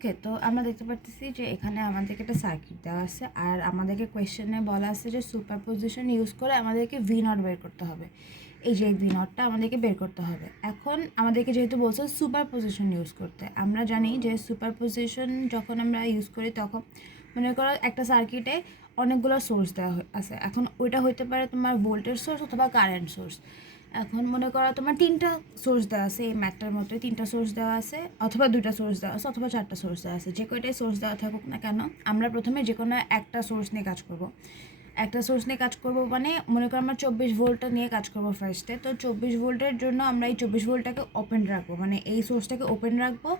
ওকে, তো আমরা দেখতে পারতেছি যে এখানে আমাদেরকে একটা সার্কিট দেওয়া আছে আর আমাদেরকে কোয়েশ্চেনে বলা আছে যে সুপারপোজিশন ইউজ করে আমাদেরকে ভি নট বের করতে হবে। এই যে ভি নটটা আমাদেরকে বের করতে হবে। এখন আমাদেরকে যেহেতু বলছে সুপারপোজিশন ইউজ করতে, আমরা জানি যে সুপারপোজিশন যখন আমরা ইউজ করি তখন মনে করো একটা সার্কিটে অনেকগুলো সোর্স দেওয়া আছে। এখন ওইটা হতে পারে তোমার ভোল্টেজ সোর্স অথবা কারেন্ট সোর্স। এখন মনে করো তোমার 3টা সোর্স দেওয়া আছে, এই ম্যাথটার মধ্যে 3টা সোর্স দেওয়া আছে, অথবা 2টা সোর্স দেওয়া আছে, অথবা 4টা সোর্স দেওয়া আছে। যে কয়টাই সোর্স দেওয়া থাকুক না কেন, আমরা প্রথমে যে কোনো একটা সোর্স নিয়ে কাজ করব। একটা সোর্স নিয়ে কাজ করব মানে মনে করো আমরা 24 ভোল্টটা নিয়ে কাজ করব ফার্স্টে। তো 24 ভোল্টের জন্য আমরা এই 24 ভোল্টটাকে ওপেন রাখবো, মানে এই সোর্সটাকে ওপেন রাখবো,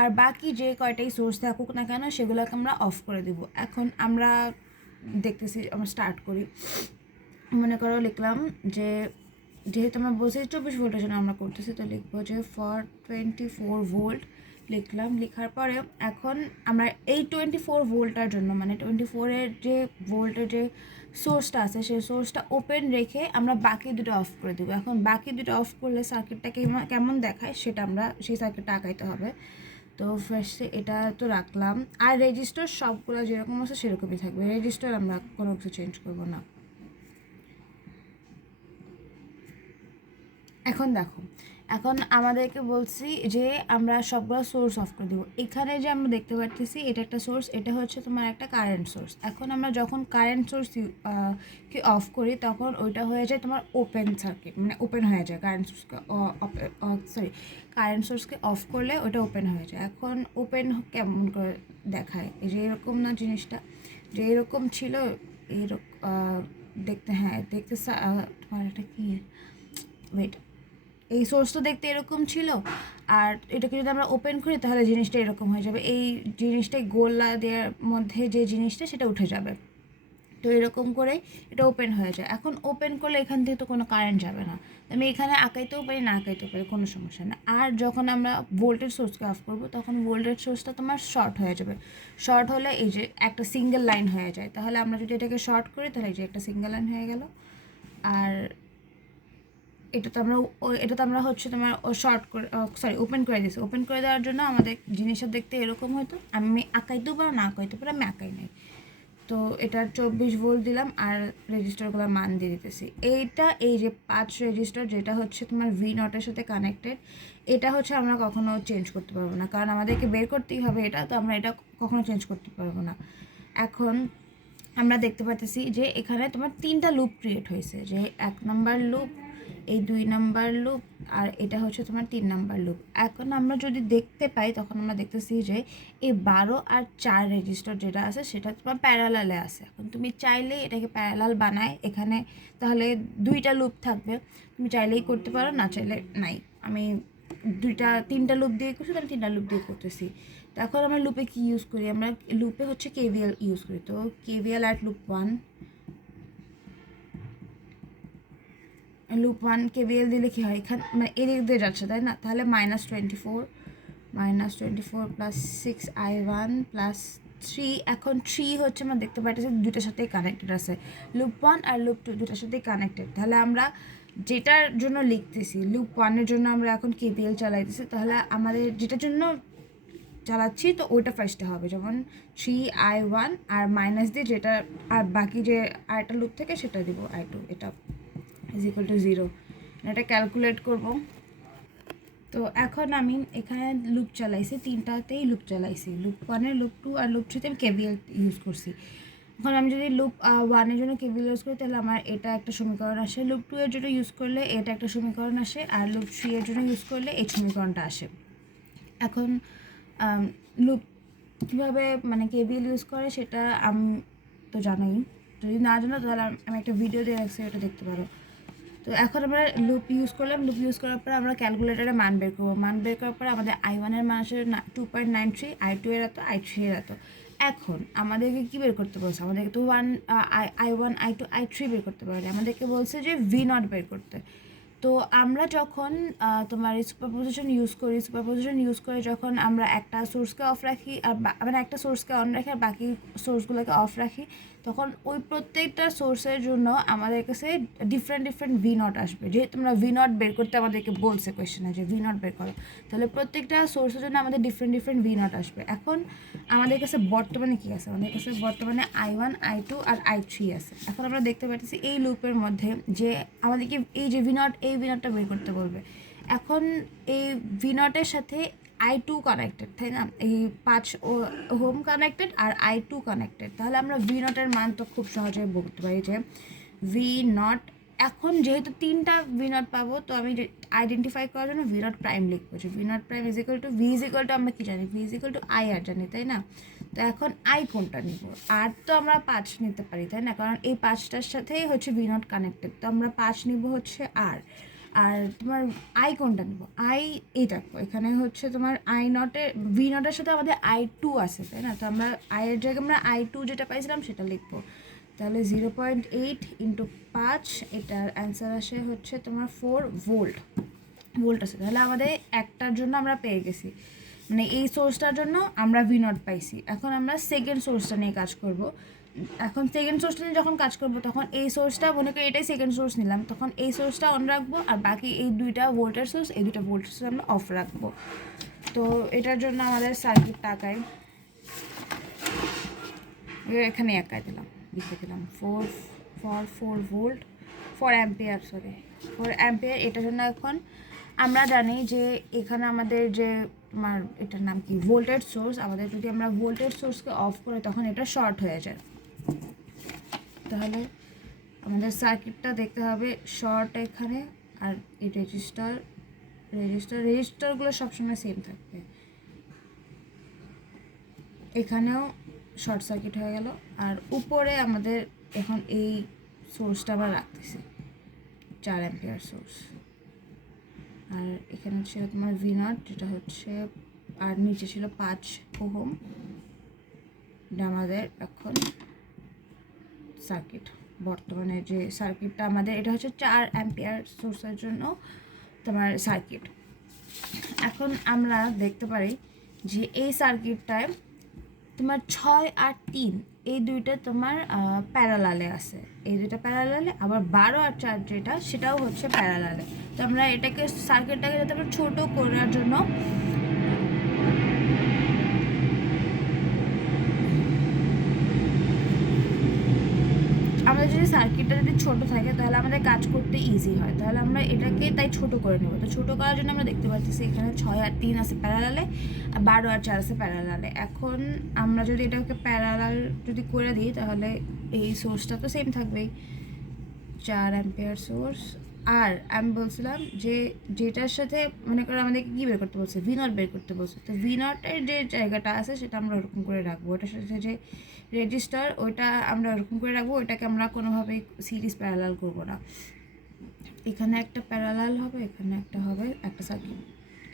আর বাকি যে কয়টাই সোর্স থাকুক না কেন সেগুলোকে আমরা অফ করে দিব। এখন আমরা দেখতেছি, আমরা স্টার্ট করি। মনে করো লিখলাম যে যেহেতু আমরা বলছি 24 ভোল্টের জন্য আমরা করতেছি, তো লিখবো যে ফর 24 ভোল্ট লিখলাম। লেখার পরে এখন আমরা এই 24 ভোল্টটার জন্য মানে 24-এর যে ভোল্টের যে সোর্সটা আছে সেই সোর্সটা ওপেন রেখে আমরা বাকি দুটো অফ করে দেবো। এখন বাকি দুটো অফ করলে সার্কিটটা কেমন দেখায় সেটা আমরা সেই সার্কিটটা আঁকাইতে হবে। তো ফার্স্টে এটা তো রাখলাম, আর রেজিস্টার সবগুলো যেরকম আছে সেরকমই থাকবে। রেজিস্টার আমরা কোনো কিছু চেঞ্জ করবো না। এখন দেখো, এখন আমাদেরকে বলছি যে আমরা সবগুলো সোর্স অফ করে দেবো। এখানে যে আমরা দেখতে পাচ্ছি এটা একটা সোর্স, এটা হচ্ছে তোমার একটা কারেন্ট সোর্স। এখন আমরা যখন কারেন্ট সোর্স কি অফ করি তখন ওইটা হয়ে যায় তোমার ওপেন সার্কিট, মানে ওপেন হয়ে যায়। কারেন্ট সোর্সকে কারেন্ট সোর্সকে অফ করলে ওটা ওপেন হয়ে যায়। এখন ওপেন কেমন করে দেখায়, এই যে এরকম না জিনিসটা, যে এরকম ছিল এরকম দেখতে, হ্যাঁ দেখতে তোমার একটা কি ওয়েট, এই সোর্স তো দেখতে এরকম ছিল, আর এটাকে যদি আমরা ওপেন করি তাহলে জিনিসটা এরকম হয়ে যাবে। এই জিনিসটাই গোলা দেওয়ার মধ্যে যে জিনিসটা সেটা উঠে যাবে। তো এরকম করে এটা ওপেন হয়ে যায়। এখন ওপেন করলে এখান থেকে তো কোনো কারেন্ট যাবে না, আমি এখানে আঁকাইতেও পারি না আঁকাইতেও পারি, কোনো সমস্যা না। আর যখন আমরা ভোল্টেজ সোর্সকে অফ করবো তখন ভোল্টেজ সোর্সটা তোমার শর্ট হয়ে যাবে। শর্ট হলে এই যে একটা সিঙ্গেল লাইন হয়ে যায়, তাহলে আমরা যদি এটাকে শর্ট করি তাহলে এই যে একটা সিঙ্গেল লাইন হয়ে গেল। আর এটা তো আমরা হচ্ছে তোমার শর্ট করে ওপেন করে দিয়েছি। ওপেন করে দেওয়ার জন্য আমাদের জিনিসটা দেখতে এরকম হতো। আমি আঁকাইতেও পারো না আঁকাইতে পারো, আমি আঁকাই নাই। তো এটা 24 ভোল্ট দিলাম আর রেজিস্টারগুলোর মান দিয়ে দিতেছি। এইটা এই যে 5 রেজিস্টার যেটা হচ্ছে তোমার ভি নটের সাথে কানেক্টেড, এটা হচ্ছে আমরা কখনো চেঞ্জ করতে পারবো না, কারণ আমাদেরকে বের করতেই হবে এটা, তো আমরা এটা কখনো চেঞ্জ করতে পারবো না। এখন আমরা দেখতে পাচ্ছি যে এখানে তোমার 3টা লুপ ক্রিয়েট হয়েছে, যে 1 নাম্বার লুপ, এই 2 নাম্বার লুপ, আর এটা হচ্ছে তোমার 3 নাম্বার লুপ। এখন আমরা যদি দেখতে পাই তখন আমরা দেখতেছি যে এই 12 আর 4 রেজিস্টার যেটা আছে সেটা তোমার প্যারালালে আছে। এখন তুমি চাইলেই এটাকে প্যারালাল বানায় এখানে, তাহলে 2টা লুপ থাকবে, তুমি চাইলেই করতে পারো, না চাইলে নাই। আমি 3টা লুপ দিয়ে করছি, তাহলে 3টা লুপ দিয়ে করতেছি। তো এখন আমরা লুপে কি ইউজ করি, আমরা লুপে হচ্ছে কেভিএল ইউজ করি। তো কেভিএল অ্যাট লুপ 1 কেভিএল দিলে কী হয়, এখানে মানে এদিক দিয়ে যাচ্ছে তাই না, তাহলে -24 প্লাস 6i1 প্লাস 3। এখন 3 হচ্ছে আমরা দেখতে পাচ্ছি দুটার সাথেই কানেক্টেড আছে, লুপ 1 আর লুপ 2 দুটার সাথেই কানেক্টেড। তাহলে আমরা যেটার জন্য লিখতেছি লুপ 1-এর জন্য আমরা এখন কেভিএল চালাইতেছি, তাহলে আমাদের যেটার জন্য চালাচ্ছি তো ওইটা ফার্স্টে হবে, যেমন 3i1 আর মাইনাস দিয়ে যেটা আর বাকি যে আরেকটা লুপ থেকে সেটা দিব i2, এটা =0। এটা ক্যালকুলেট করব। তো এখন আমি এখানে লুপ চালাইছি, 3টাতেই লুপ চালাইছি, লুপ 1-এ, লুপ 2 আর লুপ 3-তে আমি কেভিএল ইউজ করছি। এখন আমি যদি লুপ 1-এর জন্য কেভিএল ইউজ করি তাহলে আমার এটা একটা সমীকরণ আসে, লুপ 2-এর জন্য ইউজ করলে এটা একটা সমীকরণ আসে, আর লুপ 3-এর জন্য ইউজ করলে এই সমীকরণটা আসে। এখন লুপ কীভাবে মানে কেভিএল ইউজ করে সেটা আমি তো জানোই, যদি না জানো তাহলে আমি একটা ভিডিও দিয়ে রাখছি, ওটা দেখতে পারো। তো এখন আমরা লুপ ইউজ করলাম, লুপ ইউজ করার পরে আমরা ক্যালকুলেটারে মান বের করবো। মান বের করার পরে আমাদের i1-এর মান আসে 2.93, i2-এর এত, i3-এর এত। এখন আমাদেরকে কী বের করতে বলছে, আমাদেরকে তো i1 i2 i3 বের করতে পারে, আমাদেরকে বলছে যে ভি নট বের করতে। তো তো আমরা যখন তোমার সুপারপোজিশন ইউজ করে যখন আমরা একটা সোর্সকে অফ রাখি আর মানে একটা সোর্সকে অন রাখি আর বাকি সোর্সগুলোকে অফ রাখি, তখন ওই প্রত্যেকটা সোর্সের জন্য আমাদের কাছে ডিফারেন্ট ভি নট আসবে। যেহেতু তোমরা ভি নট বের করতে আমাদেরকে বলছে কোয়েশ্চেনে যে ভি নট বের করো, তাহলে প্রত্যেকটা সোর্সের জন্য আমাদের ডিফারেন্ট ভি নট আসবে। এখন আমাদের কাছে বর্তমানে কী আছে? আমাদের কাছে বর্তমানে I1 I2 আর I3 আছে। এখন আমরা দেখতে পাচ্ছি এই লুপের মধ্যে যে আমাদেরকে এই যে ভি নটটা বের করতে বলবে। এখন এই ভি নটের সাথে I2 কানেক্টেড, তাই না? এই 5 ওহম কানেক্টেড আর I2 কানেক্টেড। তাহলে আমরা ভি নটের মান তো খুব সহজেই বলতে পারি যে ভি নট, এখন যেহেতু 3টা ভি নট পাবো, তো আমি আইডেন্টিফাই করার জন্য ভি নট প্রাইম লিখবো যে V not prime V is equal to আমরা কী জানি? V is equal to I R জানি, তাই না? তো এখন আই কোনটা নিব? আর তো আমরা 5 নিতে পারি, তাই না? কারণ এই 5টার সাথেই হচ্ছে ভি নট কানেক্টেড, তো আমরা 5 নিব হচ্ছে আর তোমার আই কোনটা নেব? আই এইটা, এখানে হচ্ছে তোমার ভি নটের সাথে আমাদের I2 আছে, তাই না? তো আমরা আইয়ের জায়গায় আমরা I2 যেটা পাইছিলাম সেটা লিখবো। তাহলে 0.8 ইন্টু 5, এটার অ্যান্সার আসে হচ্ছে তোমার 4 ভোল্ট আছে। তাহলে আমাদের একটার জন্য আমরা পেয়ে গেছি, মানে এই সোর্সটার জন্য আমরা ভি নট পাইছি। এখন আমরা সেকেন্ড সোর্সটা নিয়ে কাজ করব। এখন সেকেন্ড সোর্সটা নিয়ে যখন কাজ করব, তখন এই সোর্সটা মনে করি এটাই সেকেন্ড সোর্স নিলাম, তখন এই সোর্সটা অন রাখবো আর বাকি এই দুইটা ভোল্টের সোর্স আমরা অফ রাখবো। তো এটার জন্য আমাদের সার্কিট টাকায় এখানে একাই দিলাম, লিখে দিলাম 4 ভোল্ট 4 অ্যাম্পিয়ার, 4 অ্যাম্পিয়ার। এটার জন্য এখন আমরা জানি যে এখানে আমাদের যে তোমার এটার নাম কি, ভোল্টেজ সোর্স, আমাদের যদি আমরা ভোল্টেজ সোর্সকে অফ করি তখন এটা শর্ট হয়ে যায়। তাহলে আমাদের সার্কিটটা দেখতে হবে শর্ট এখানে, আর এই রেজিস্টারগুলো সবসময় সেম থাকবে। এখানেও শর্ট সার্কিট হয়ে গেল। আর উপরে আমাদের এখন এই সোর্সটা আমরা রাখতেছি 4 অ্যাম্পিয়ার সোর্স, আর এখানে ছিল তোমার ভি নট যেটা হচ্ছে, আর নিচে ছিল 5 ওহম। এটা আমাদের এখন সার্কিট, বর্তমানে যে সার্কিটটা আমাদের, এটা হচ্ছে 4 অ্যাম্পিয়ার সোর্সের জন্য তোমার সার্কিট। এখন আমরা দেখতে পারি যে এই সার্কিটটায় তোমার 6 আর 3 এই দুইটা তোমার প্যারালালে আছে, এই দুইটা প্যারালালে, আবার 12 আর 4 যেটা সেটাও হচ্ছে প্যারালালে। তো আমরা এটাকে সার্কিটটাকে যাতে আমরা ছোটো করার জন্য আমাদের যদি সার্কিটটা যদি ছোটো থাকে তাহলে আমাদের কাজ করতে ইজি হয়, তাহলে আমরা এটাকে তাই ছোটো করে নেব। তো ছোটো করার জন্য আমরা দেখতে পাচ্ছি এখানে 6 আর 3 আছে প্যারালালে, আর 12 আর 4 আছে প্যারালালে। এখন আমরা যদি এটাকে প্যারালাল যদি করে দিই তাহলে এই সোর্সটা তো সেম থাকবেই, 4 অ্যাম্পিয়ার সোর্স। আর আমি বলছিলাম যে যেটার সাথে মনে করো আমাদেরকে কী বের করতে বলছে? ভি নট বের করতে বলছে। তো ভি নটের যে জায়গাটা আছে সেটা আমরা ওরকম করে রাখবো, ওটার সাথে যে রেজিস্টার ওইটা আমরা ওরকম করে রাখবো, ওইটাকে আমরা কোনোভাবেই সিরিজ প্যারালাল করবো না। এখানে একটা প্যারালাল হবে, এখানে একটা হবে, একটা সার্কিট,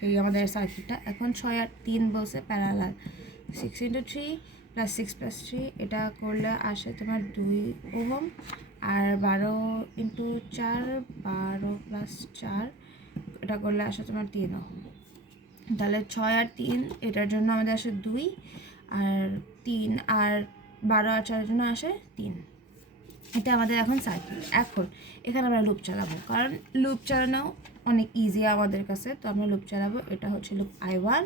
এই আমাদের সার্কিটটা। এখন 6 আর 3 বলছে প্যারালাল, 6 × 3 + 6 + 3, এটা করলে আসে তোমার 2 ওহম, আর 12 × 4 12 + 4, এটা করলে আসে তোমার 3 ওহম। তাহলে 6 আর 3 এটার জন্য আমাদের আসে 2, আর 3 আর 12 আর 4 জন্য আসে 3। এটা আমাদের এখন সার্কিট। এখন এখানে আমরা লুপ চালাবো, কারণ লুপ চালানো অনেক ইজি আমাদের কাছে, তো আমরা লুপ চালাবো। এটা হচ্ছে লুপ I1,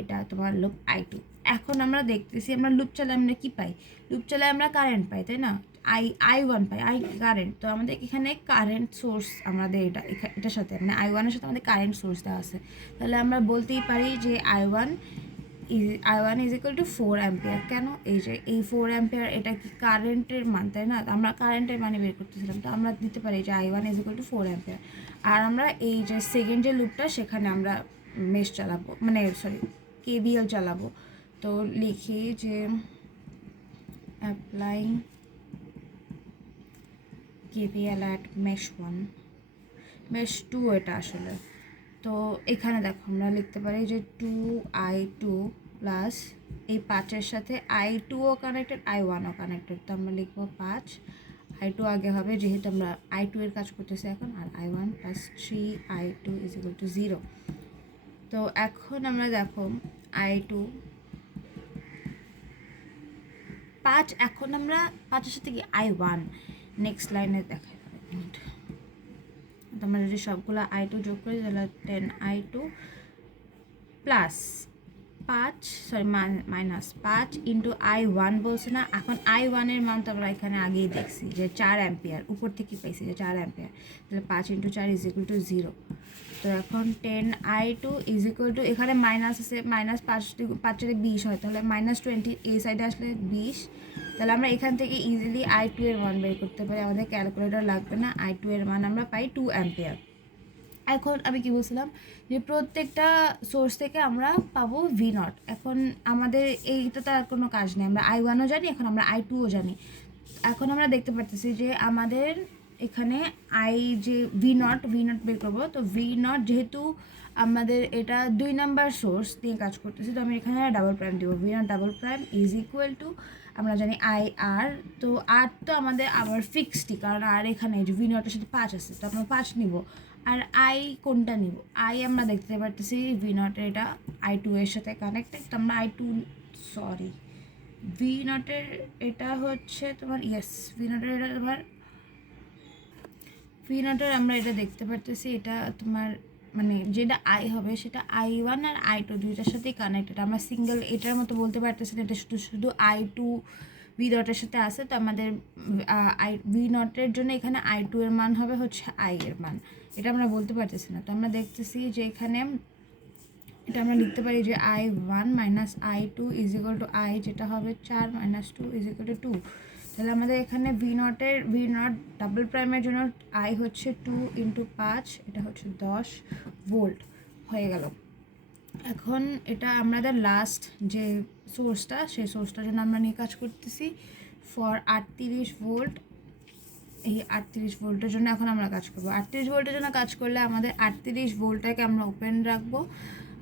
এটা তোমার লুপ I2। এখন আমরা দেখতেছি আমরা লুপ চালায় আমরা কী পাই? লুপ চালায় আমরা কারেন্ট পাই, তাই না? I1 পাই, কারেন্ট। তো আমাদের এখানে কারেন্ট সোর্স আমাদের এটার সাথে মানে I1 এর সাথে আমাদের কারেন্ট সোর্স দেওয়া আছে। তাহলে আমরা বলতেই পারি যে I1 is equal to 4 ampere. কেন? এই যে এই 4 অ্যাম্পিয়ার, এটা কি কারেন্টের মান, তাই না? আমরা কারেন্টের মানে বের করতেছিলাম, তো আমরা দিতে পারি যে I1 is equal to 4 ampere. আর আমরা এই যে সেকেন্ড যে লুপটা সেখানে আমরা মেশ চালাবো, মানে KVL চালাবো। তো লিখি যে applying KVL at mesh 1, mesh 2 এটা আসলে। তো এখানে দেখো আমরা লিখতে পারি যে 2I2 প্লাস এই 5-এর সাথে I2ও কানেক্টেড, I1ও কানেক্টেড, তো আমরা লিখবো 5, I2 আগে হবে যেহেতু আমরা I2 এর কাজ করতেছি এখন, আর I1 plus 3I2 is equal two 0। তো এখন আমরা দেখো I2 5, এখন আমরা 5-এর সাথে কি I1 নেক্সট লাইনে দেখাই মিনিট। আমরা যদি সবগুলো I2 যোগ করি তাহলে 10I2 plus 5 minus 5 into I1 বলছে না। এখন I1 এর মান তো আমরা এখানে আগেই দেখছি যে 4 অ্যাম্পিয়ার, উপর থেকে পাইছি যে 4 অ্যাম্পিয়ার, তাহলে 5 ইন্টু 4 ইজ ইকুয়াল টু 0। তো এখন 10I2 ইজ ইকুয়াল টু, এখানে মাইনাস আছে, মাইনাস 5 20 হয়, তাহলে -20 এই সাইডে আসলে 20। তাহলে আমরা এখান থেকে ইজিলি I2 এর মান বের করতে পারি, আমাদের ক্যালকুলেটর লাগবে না। I2 এর মান আমরা পাই 2 অ্যাম্পিয়ার। এখন আমি কি বলছিলাম যে প্রত্যেকটা সোর্স থেকে আমরা পাবো V0। এখন আমাদের এইটা তো আর কোনো কাজ নেই, আমরা I1ও জানি, এখন আমরা I2ও জানি। এখন আমরা দেখতে পাচ্ছি যে আমাদের এখানে যে V0 বের করবো। তো V0 যেহেতু আমাদের এটা 2 নাম্বার সোর্স দিয়ে কাজ করতেছি, তো আমি এখানে ডাবল প্রাইম দিব। V0 double prime is equal to, আমরা জানি IR। তো R তো আমাদের আবার ফিক্সডই, কারণ আর এখানে যে V0 এর সাথে 5 আছে, তো আমরা 5 নিব। আর I কোনটা নিব? I আমরা দেখতে পারতেছি V0 এটা I2 এর সাথে কানেক্টেড, তো আমরা V0 এর এটা হচ্ছে তোমার V0 এর এটা তোমার V0 এর আমরা এটা দেখতে পারতেছি, এটা তোমার মানে যেটা I হবে সেটা I1 আর I2 দুইটার সাথেই কানেক্টেড। আমরা সিঙ্গেল এটার মতো বলতে পারতেছি না, এটা শুধু I2 V0 এর সাথে আছে। তো আমাদের V0 এর জন্য এখানে I2 এর মান হবে হচ্ছে I এর মান, এটা আমরা বলতে পারতেছি না। তো আমরা দেখতেছি যে এখানে এটা আমরা লিখতে পারি যে I1 minus I2 is equal two I, যেটা হবে 4 মাইনাস 2 ইজ ইকুয়াল টু 2। তাহলে আমাদের এখানে V0 ডাবল প্রাইমের জন্য I হচ্ছে 2 ইন্টু 5, এটা হচ্ছে 10 ভোল্ট হয়ে গেল। এখন এটা আমাদের লাস্ট যে সোর্সটা, সেই সোর্সটার জন্য আমরা নিয়ে কাজ করতেছি ফর 38 ভোল্ট। এই 38 ভোল্টের জন্য এখন আমরা কাজ করবো। 38 ভোল্টের জন্য কাজ করলে আমাদের 38 ভোল্টটাকে আমরা ওপেন রাখবো,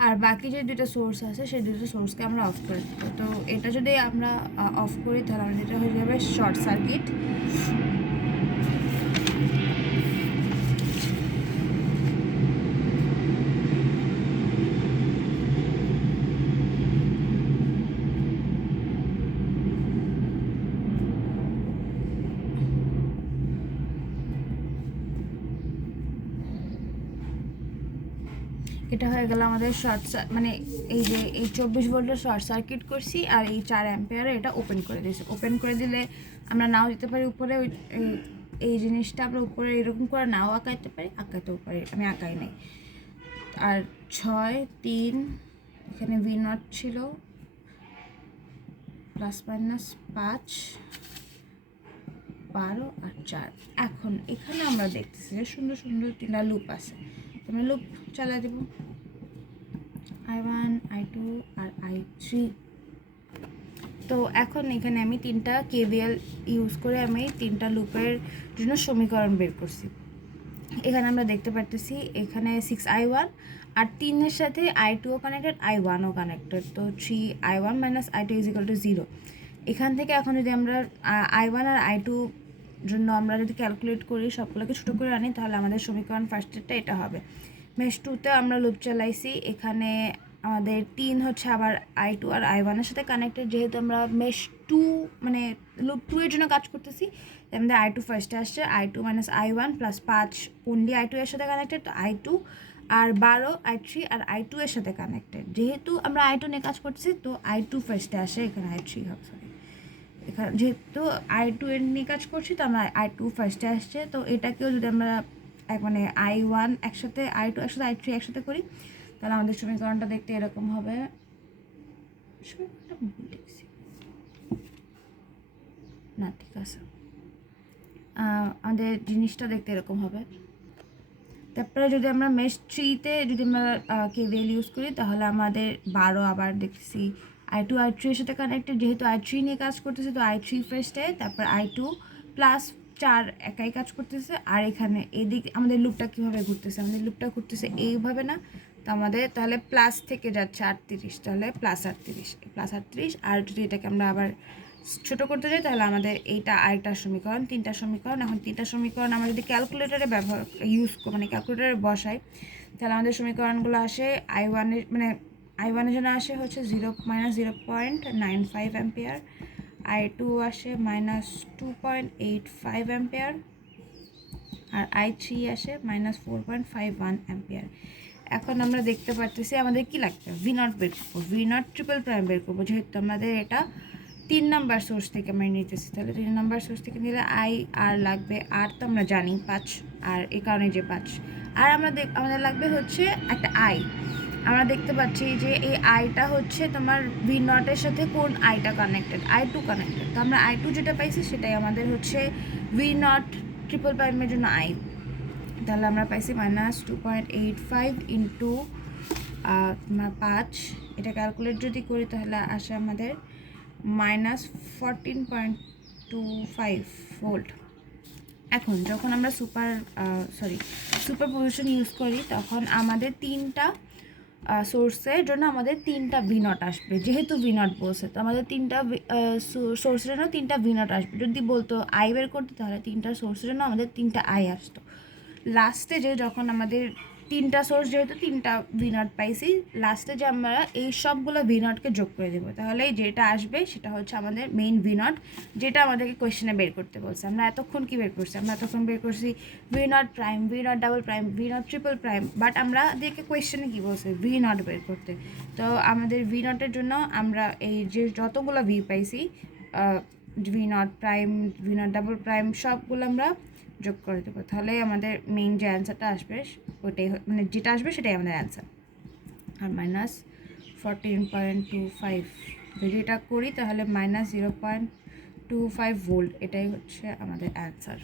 আর বাকি যে দুটো সোর্স আছে সেই দুটো সোর্সকে আমরা অফ করে দেবো। তো এটা যদি আমরা অফ করি তাহলে আমাদের এটা হয়ে যাবে শর্ট সার্কিট। এটা হয়ে গেল আমাদের মানে এই যে এই 24 ভোল্টের শর্ট সার্কিট করছি, আর এই 4 অ্যাম্পিয়ারে এটা ওপেন করে দিয়েছি। ওপেন করে দিলে আমরা নাও দিতে পারি উপরে, এই জিনিসটা আমরা উপরে এরকম করে নাও আঁকাইতে পারি, আঁকাইতেও পারি, আমি আঁকাই নাই। আর 6 3 এখানে V0 ছিল, প্লাস মাইনাস 5 12 আর 4। এখন এখানে আমরা দেখতেছি যে সুন্দর সুন্দর 3টা লুপ আছে, আমরা লুপ চালাই দেব I1 I2 আর I3। তো এখন এখানে আমি 3টা KVL ইউজ করে আমি 3টা লুপের জন্য সমীকরণ বের করছি। এখানে আমরা দেখতে পারতেছি এখানে 6I1 আর 3-এর সাথে I2ও কানেক্টেড, I1ও কানেক্টেড। তো 3I1 minus I2 is equal two 0। এখান থেকে এখন যদি আমরা I1 আর I2 জন্য আমরা যদি ক্যালকুলেট করি, সবগুলোকে ছোটো করে আনি, তাহলে আমাদের সমীকরণ ফার্স্টেরটা এটা হবে। মেশ 2তে আমরা লুপ চালাইছি, এখানে আমাদের 3 হচ্ছে আবার I2 আর I1 এর সাথে কানেক্টেড। যেহেতু আমরা মেশ 2 মানে লুপ 2 এর জন্য কাজ করতেছি, আমাদের I2 ফার্স্টে আসছে, I2 minus I1 plus 5 only I2 এর সাথে কানেক্টেড, তো I2 আর 12 I3 আর I2 এর সাথে কানেক্টেড। যেহেতু আমরা I2 নিয়ে কাজ করতেছি, তো I2 ফার্স্টে আসে, এখানে I3 হবে, সরি এখানে যেহেতু I2 এর নিয়ে কাজ করছি, তো আমরা I2 ফার্স্টে আসছে। তো এটাকেও যদি আমরা মানে I1 একসাথে, I2 একসাথে, I3 একসাথে করি, তাহলে আমাদের সমীকরণটা দেখতে এরকম হবে। না ঠিক আছে, আমাদের জিনিসটা দেখতে এরকম হবে। তারপরে যদি আমরা মেশ 3তে যদি আমরা KVL ইউজ করি, তাহলে আমাদের 12 আবার দেখছি I2 I3 এর সাথে কানেক্টেড। যেহেতু I3 নিয়ে কাজ করতেছে, তো I3 ফার্স্টে, তারপর I2 প্লাস 4 একাই কাজ করতেছে। আর এখানে এইদিকে আমাদের লুপটা কীভাবে ঘুরতেছে, আমাদের লুপটা ঘুরতেছে এইভাবে না, তো আমাদের তাহলে প্লাস থেকে যাচ্ছে 38, তাহলে প্লাস 38 আর যদি এটাকে আমরা আবার ছোট করতে যাই তাহলে আমাদের এইটা আরেকটা সমীকরণ, 3টা সমীকরণ। এখন 3টা সমীকরণ আমরা যদি ক্যালকুলেটরে ক্যালকুলেটরে বসাই তাহলে আমাদের সমীকরণগুলো আসে I1 মানে I1 এর জন্য আসে হচ্ছে -0.95 অ্যাম্পিয়ার, I2 আসে -2.85 অ্যাম্পিয়ার, আর I3 আসে -4.51 অ্যাম্পিয়ার। এখন আমরা দেখতে পাচ্ছি আমাদের কি লাগবে, V0 বের করবো, V0 ট্রিপল প্রাইম বের করবো। যেহেতু আমাদের এটা 3 নাম্বার সোর্স থেকে আমরা নিতেছি, তাহলে 3 নাম্বার সোর্স থেকে নিলে আর লাগবে, আর তো আমরা জানি 5, আর এই কারণে যে 5, আর আমাদের লাগবে হচ্ছে একটা আমরা দেখতে পাচ্ছি যে এই আইটা হচ্ছে তোমার V0 এর সাথে কোন আইটা কানেক্টেড, I2 কানেক্টেড। তো আমরা I2 যেটা পাইছি সেটাই আমাদের হচ্ছে V0 ট্রিপল প্রাইমের জন্য তাহলে আমরা পাইছি -2.85 ইন্টু 5, এটা ক্যালকুলেট যদি করি তাহলে আসে আমাদের -14.25 ভোল্ট। এখন যখন আমরা সুপারপজিশন ইউজ করি তখন আমাদের 3টা সোর্সের জন্য আমাদের 3টা V0 আসবে। যেহেতু V0 বলছে তো আমাদের 3টা সোর্সের জন্য 3টা V0 আসবে। যদি বলতো I বের করতে তাহলে 3টা সোর্সের জন্য আমাদের 3টা I আসতো। লাস্টে যে যখন আমাদের 3টা সোর্স, যেহেতু 3টা V0 পাইছি, লাস্টে যে আমরা এই সবগুলো V0কে যোগ করে দেবো, তাহলে যেটা আসবে সেটা হচ্ছে আমাদের মেইন V0, যেটা আমাদেরকে কোয়েশ্চেনে বের করতে বলছে। আমরা এতক্ষণ কি বের করছি, আমরা এতক্ষণ বের করছি V0 prime, V0 double prime, V0 triple prime, but আমরা দেখে কোয়েশ্চেনে কি বলছে V0 বের করতে। তো আমাদের V0 এর জন্য আমরা এই যে যতগুলো V পাইছি, V0 prime, V0 double prime, সবগুলো আমরা যোগ করে দেবো। তাহলে আমাদের মেইন যে অ্যান্সারটা আসবে ওইটাই, মানে যেটা আসবে সেটাই আমাদের অ্যান্সার। আর -14.25 যদি এটা করি তাহলে -0.25 ভোল্ট, এটাই হচ্ছে আমাদের অ্যান্সার।